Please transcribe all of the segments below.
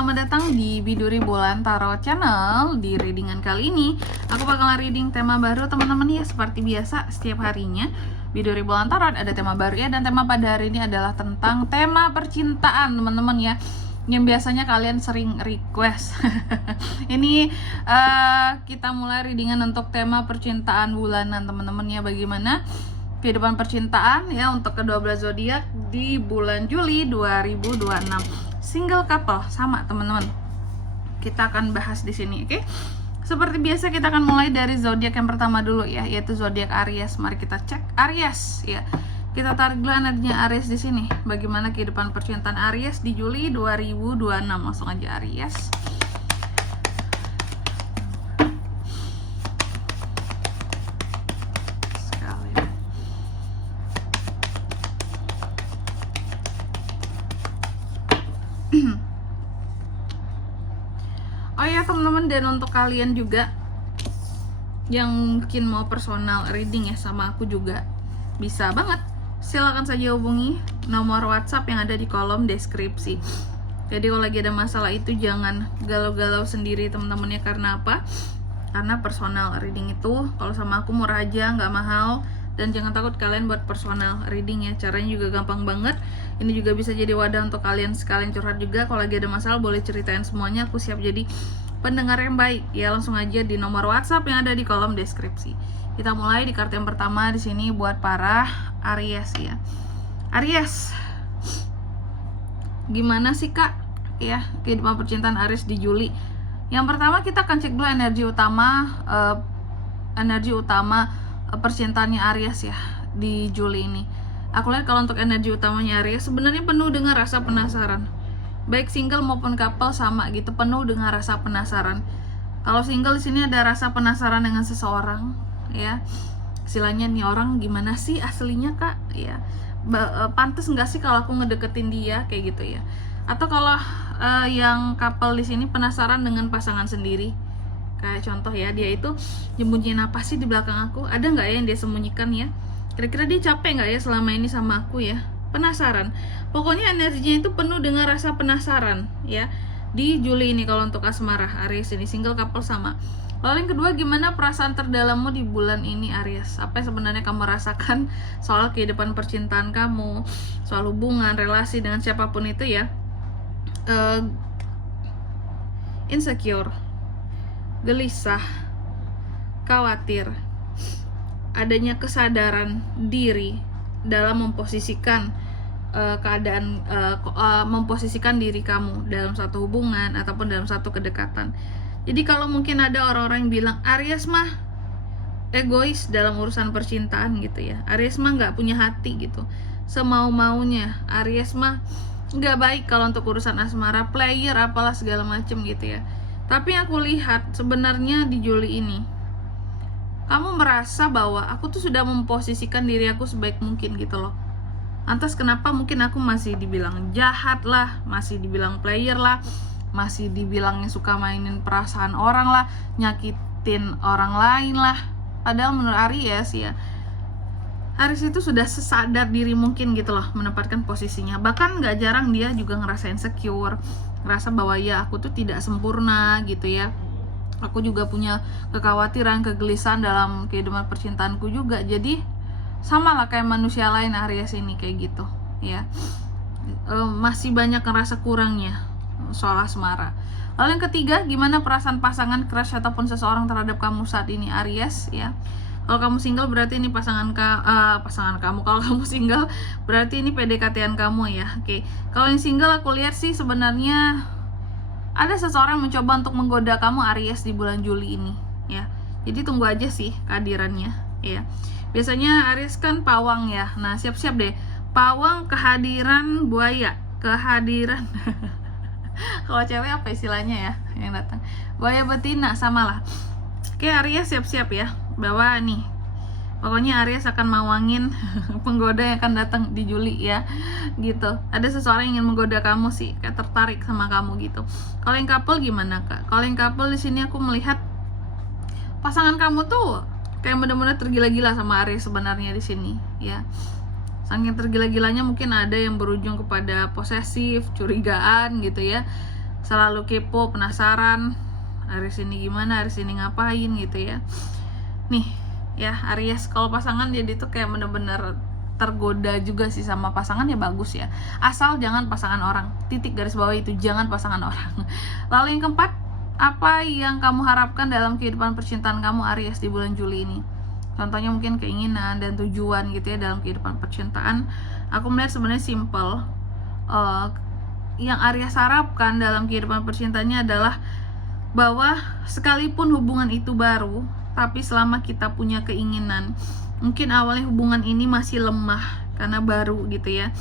selamat datang di Biduri Bulan Tarot Channel. Di readingan kali ini, aku bakalan reading tema baru teman-teman ya. Seperti biasa, setiap harinya Biduri Bulan Tarot ada tema baru ya. Dan tema pada hari ini adalah tentang tema percintaan teman-teman ya, yang biasanya kalian sering request. Ini kita mulai readingan untuk tema percintaan bulanan teman-teman ya. Bagaimana kehidupan percintaan ya untuk ke-12 zodiak di bulan Juli 2026. Single couple sama teman-teman. Kita akan bahas di sini, oke? Seperti biasa kita akan mulai dari zodiak yang pertama dulu ya, yaitu zodiak Aries. Mari kita cek Aries ya. Kita tarik dulu energinya Aries di sini. Bagaimana kehidupan percintaan Aries di Juli 2026? Langsung aja Aries. Oh ya teman-teman, dan untuk kalian juga yang mungkin mau personal reading ya sama aku juga bisa banget. Silakan saja hubungi nomor WhatsApp yang ada di kolom deskripsi. Jadi kalau lagi ada masalah itu jangan galau-galau sendiri teman-teman ya. Karena apa? Karena personal reading itu kalau sama aku murah aja, nggak mahal. Dan jangan takut kalian buat personal reading ya. Caranya juga gampang banget. Ini juga bisa jadi wadah untuk kalian sekalian curhat juga. Kalau lagi ada masalah boleh ceritain semuanya. Aku siap jadi pendengar yang baik ya. Langsung aja di nomor WhatsApp yang ada di kolom deskripsi. Kita mulai di kartu yang pertama di sini buat para Aries ya. Aries, gimana sih kak ya kehidupan percintaan Aries di Juli? Yang pertama kita akan cek dulu energi utama percintaannya Aries ya di Juli ini. Aku lihat kalau untuk energi utamanya Aries sebenarnya penuh dengan rasa penasaran. Baik single maupun couple sama gitu, penuh dengan rasa penasaran. Kalau single di sini ada rasa penasaran dengan seseorang ya. Istilahnya nih orang gimana sih aslinya kak ya. Pantes nggak sih kalau aku ngedeketin dia kayak gitu ya. Atau kalau yang couple di sini penasaran dengan pasangan sendiri. Kayak contoh ya, dia itu nyembunyiin apa sih di belakang aku? Ada nggak ya yang dia sembunyikan ya? Kira-kira dia capek nggak ya selama ini sama aku ya? Penasaran. Pokoknya energinya itu penuh dengan rasa penasaran ya. Di Juli ini kalau untuk asmara Aries ini single couple sama. Lalu yang kedua, gimana perasaan terdalammu di bulan ini Aries? Apa yang sebenarnya kamu rasakan soal kehidupan percintaan kamu, soal hubungan, relasi dengan siapapun itu ya? Insecure, gelisah, khawatir, adanya kesadaran diri dalam memposisikan memposisikan diri kamu dalam satu hubungan ataupun dalam satu kedekatan. Jadi kalau mungkin ada orang-orang yang bilang Aries mah egois dalam urusan percintaan gitu ya, Aries mah nggak punya hati gitu, semau-maunya, Aries mah nggak baik kalau untuk urusan asmara, player apalah segala macem gitu ya. Tapi aku lihat sebenarnya di Juli ini kamu merasa bahwa aku tuh sudah memposisikan diri aku sebaik mungkin gitu loh. Lantas kenapa mungkin aku masih dibilang jahat lah, masih dibilang player lah, masih dibilangnya suka mainin perasaan orang lah, nyakitin orang lain lah. Padahal menurut Aries ya, Aries itu sudah sesadar diri mungkin gitu loh menempatkan posisinya. Bahkan gak jarang dia juga ngerasa insecure, ngerasa bahwa ya aku tuh tidak sempurna gitu ya. Aku juga punya kekhawatiran, kegelisahan dalam kehidupan percintaanku juga. Jadi sama lah kayak manusia lain Aries ini kayak gitu ya. Masih banyak ngerasa kurangnya soal asmara. Lalu yang ketiga, gimana perasaan pasangan, crush ataupun seseorang terhadap kamu saat ini Aries ya. Kalau kamu single berarti ini pasangan kamu. Kalau kamu single berarti ini PDKT-an kamu ya. Oke. Kalau yang single aku lihat sih sebenarnya ada seseorang yang mencoba untuk menggoda kamu Aries di bulan Juli ini ya. Jadi tunggu aja sih kehadirannya ya. Biasanya Aries kan pawang ya. Nah, siap-siap deh. Pawang kehadiran buaya, kehadiran kalau cewek apa istilahnya ya yang datang? Buaya betina samalah. Oke Aries siap-siap ya. Bahwa nih pokoknya Aries akan mawangin penggoda yang akan datang di Juli ya. Gitu. Ada seseorang yang ingin menggoda kamu sih, kayak tertarik sama kamu gitu. Kalau yang couple gimana kak? Kalau yang couple di sini aku melihat pasangan kamu tuh kayak benar-benar tergila-gila sama Aries sebenarnya di sini ya. Saking tergila-gilanya mungkin ada yang berujung kepada posesif, curigaan gitu ya. selalu kepo, penasaran Aries ini gimana, Aries ini ngapain gitu ya. Nih ya, Aries kalau pasangan jadi tuh kayak bener-bener tergoda juga sih sama pasangan, ya bagus ya, asal jangan pasangan orang, titik garis bawah itu, jangan pasangan orang. Lalu yang keempat, apa yang kamu harapkan dalam kehidupan percintaan kamu Aries di bulan Juli ini? Contohnya mungkin keinginan dan tujuan gitu ya dalam kehidupan percintaan. Aku melihat sebenarnya simple. Yang Aries harapkan dalam kehidupan percintaannya adalah bahwa sekalipun hubungan itu baru, tapi selama kita punya keinginan, mungkin awalnya hubungan ini masih lemah karena baru gitu ya,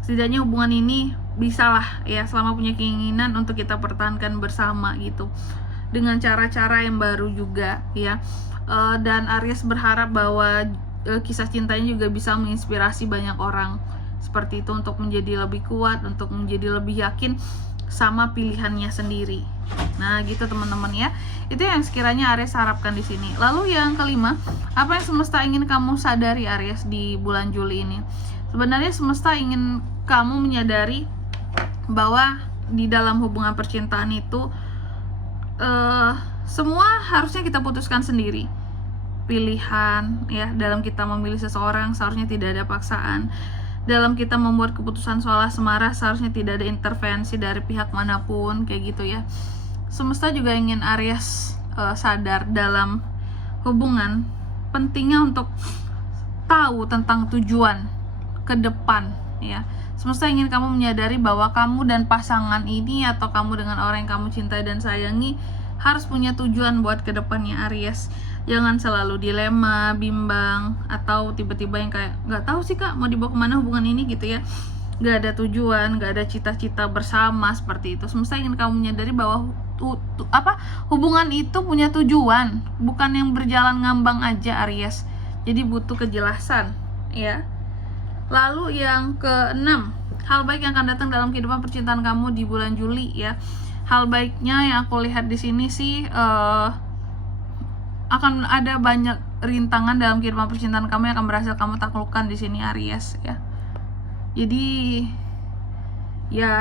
setidaknya hubungan ini bisalah ya, selama punya keinginan untuk kita pertahankan bersama gitu, dengan cara-cara yang baru juga ya. Dan Aries berharap bahwa kisah cintanya juga bisa menginspirasi banyak orang seperti itu, untuk menjadi lebih kuat, untuk menjadi lebih yakin sama pilihannya sendiri. Nah, gitu teman-teman ya. Itu yang sekiranya Aries harapkan di sini. Lalu yang kelima, apa yang semesta ingin kamu sadari Aries di bulan Juli ini? Sebenarnya semesta ingin kamu menyadari bahwa di dalam hubungan percintaan itu semua harusnya kita putuskan sendiri. Pilihan ya, dalam kita memilih seseorang seharusnya tidak ada paksaan. Dalam kita membuat keputusan soal asmara seharusnya tidak ada intervensi dari pihak manapun, kayak gitu ya. Semesta juga ingin Aries sadar dalam hubungan pentingnya untuk tahu tentang tujuan ke depan ya. Semesta ingin kamu menyadari bahwa kamu dan pasangan ini, atau kamu dengan orang yang kamu cintai dan sayangi, harus punya tujuan buat ke depannya Aries. Jangan selalu dilema, bimbang, atau tiba-tiba yang kayak nggak tahu sih kak mau dibawa kemana hubungan ini gitu ya. Nggak ada tujuan, nggak ada cita-cita bersama seperti itu. Semesta ingin kamu menyadari bahwa hubungan itu punya tujuan, bukan yang berjalan ngambang aja Aries. Jadi butuh kejelasan ya. Lalu yang keenam, hal baik yang akan datang dalam kehidupan percintaan kamu di bulan Juli ya. Hal baiknya yang aku lihat di sini sih akan ada banyak rintangan dalam kehidupan percintaan kamu yang akan berhasil kamu taklukkan di sini Aries ya. Jadi ya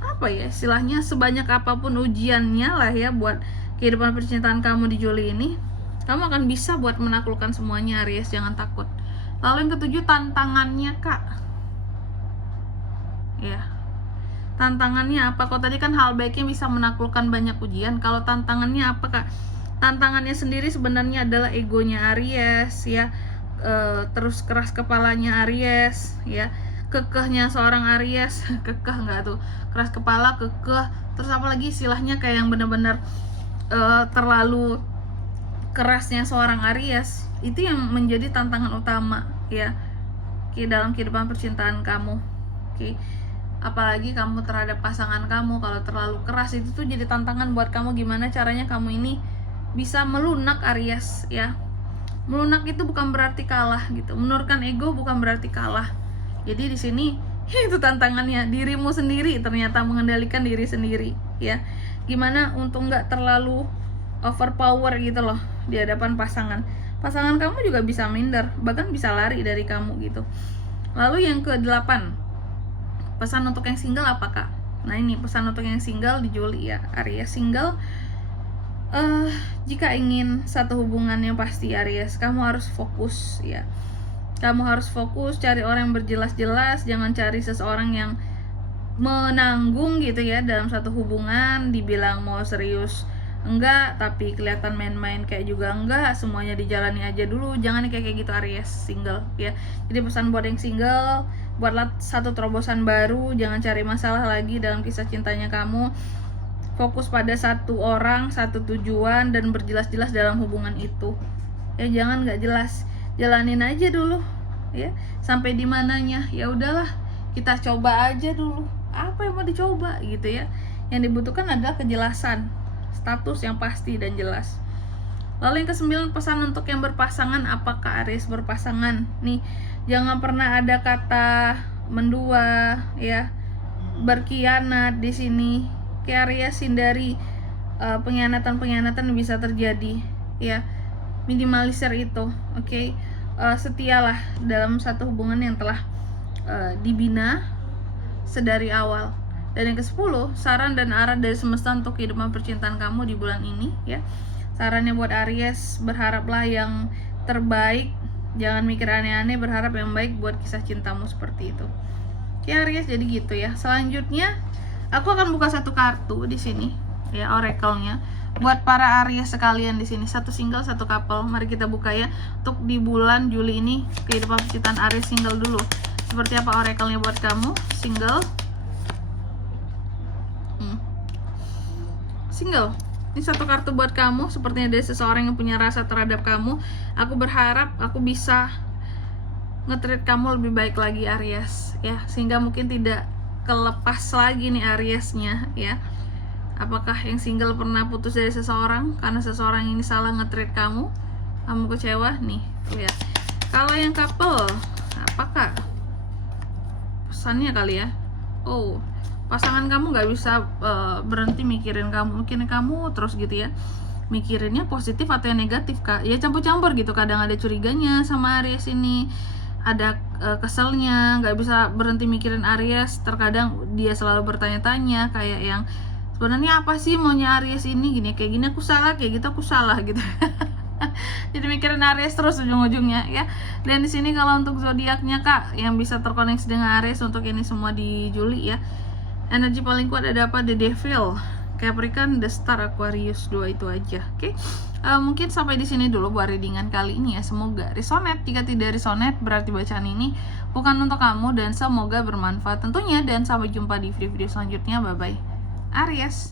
apa ya istilahnya, sebanyak apapun ujiannya lah ya buat kehidupan percintaan kamu di Juli ini, kamu akan bisa buat menaklukkan semuanya Aries, jangan takut. Lalu yang ketujuh, tantangannya kak ya. Tantangannya apa? Kalau tadi kan hal baiknya bisa menaklukkan banyak ujian, kalau tantangannya apa kak? Tantangannya sendiri sebenarnya adalah egonya Aries ya, terus keras kepalanya Aries ya, kekehnya seorang Aries. Kekeh nggak tuh? Keras kepala, kekeh, terus apa lagi istilahnya kayak yang benar-benar terlalu kerasnya seorang Aries. Itu yang menjadi tantangan utama ya dalam kehidupan percintaan kamu. Oke. Apalagi kamu terhadap pasangan kamu, kalau terlalu keras itu tuh jadi tantangan buat kamu, gimana caranya kamu ini bisa melunak Aries ya. Melunak itu bukan berarti kalah gitu, menurunkan ego bukan berarti kalah. Jadi di sini itu tantangannya, dirimu sendiri ternyata mengendalikan diri sendiri ya. Gimana untuk nggak terlalu overpower gitu loh di hadapan pasangan. Pasangan kamu juga bisa minder, bahkan bisa lari dari kamu gitu. Lalu yang ke-8, pesan untuk yang single apa kak? Nah ini pesan untuk yang single di Juli ya Aries. Single, jika ingin satu hubungan yang pasti Aries, kamu harus fokus ya. Kamu harus fokus cari orang yang berjelas-jelas, jangan cari seseorang yang menanggung gitu ya dalam satu hubungan. Dibilang mau serius enggak, tapi kelihatan main-main kayak juga enggak, semuanya dijalani aja dulu. Jangan kayak gitu Aries single ya. Jadi pesan buat yang single, buatlah satu terobosan baru, jangan cari masalah lagi dalam kisah cintanya kamu. Fokus pada satu orang, satu tujuan, dan berjelas-jelas dalam hubungan itu ya. Jangan nggak jelas, jalanin aja dulu ya. Sampai di mananya ya udahlah, kita coba aja dulu apa yang mau dicoba gitu ya. Yang dibutuhkan adalah kejelasan, status yang pasti dan jelas. Lalu yang ke-9, pesan untuk yang berpasangan. Apakah Aries berpasangan nih, jangan pernah ada kata mendua ya, berkhianat di sini. Kayak Aries hindari pengkhianatan-pengkhianatan yang bisa terjadi ya. Minimalisir itu, oke. Setialah dalam satu hubungan yang telah dibina sedari awal. Dan yang ke-10, saran dan arah dari semesta untuk kehidupan percintaan kamu di bulan ini ya. Sarannya buat Aries, berharaplah yang terbaik, jangan mikir aneh-aneh, berharap yang baik buat kisah cintamu seperti itu. Oke Aries, jadi gitu ya. Selanjutnya aku akan buka satu kartu di sini ya, oracle-nya buat para Aries sekalian di sini, satu single satu couple. Mari kita buka ya untuk di bulan Juli ini kehidupan percintaan Aries single dulu. Seperti apa oracle-nya buat kamu single? Single. Ini satu kartu buat kamu, sepertinya ada seseorang yang punya rasa terhadap kamu. Aku berharap aku bisa nge-treat kamu lebih baik lagi Aries ya, sehingga mungkin tidak kelepas lagi nih Ariesnya ya. Apakah yang single pernah putus dari seseorang karena seseorang ini salah nge-treat kamu kecewa nih lihat. Kalau yang couple, apakah pesannya kali ya? Oh, pasangan kamu nggak bisa berhenti mikirin kamu terus gitu ya. Mikirinnya positif atau yang negatif kak? Ya campur-campur gitu. Kadang ada curiganya sama Aries ini, ada keselnya, nggak bisa berhenti mikirin Aries. Terkadang dia selalu bertanya-tanya kayak yang sebenarnya apa sih maunya Aries ini, gini kayak gini aku salah, kayak gitu aku salah gitu. Jadi mikirin Aries terus ujung-ujungnya ya. Dan di sini kalau untuk zodiaknya kak yang bisa terkoneksi dengan Aries untuk ini semua di Juli ya, energi paling kuat ada apa? The Devil, Capricorn, The Star, Aquarius, 2 itu aja. Oke. Mungkin sampai di sini dulu buat readingan kali ini ya. Semoga resonate. Jika tidak resonate berarti bacaan ini bukan untuk kamu, dan semoga bermanfaat tentunya. Dan sampai jumpa di video-video selanjutnya. Bye bye Aries.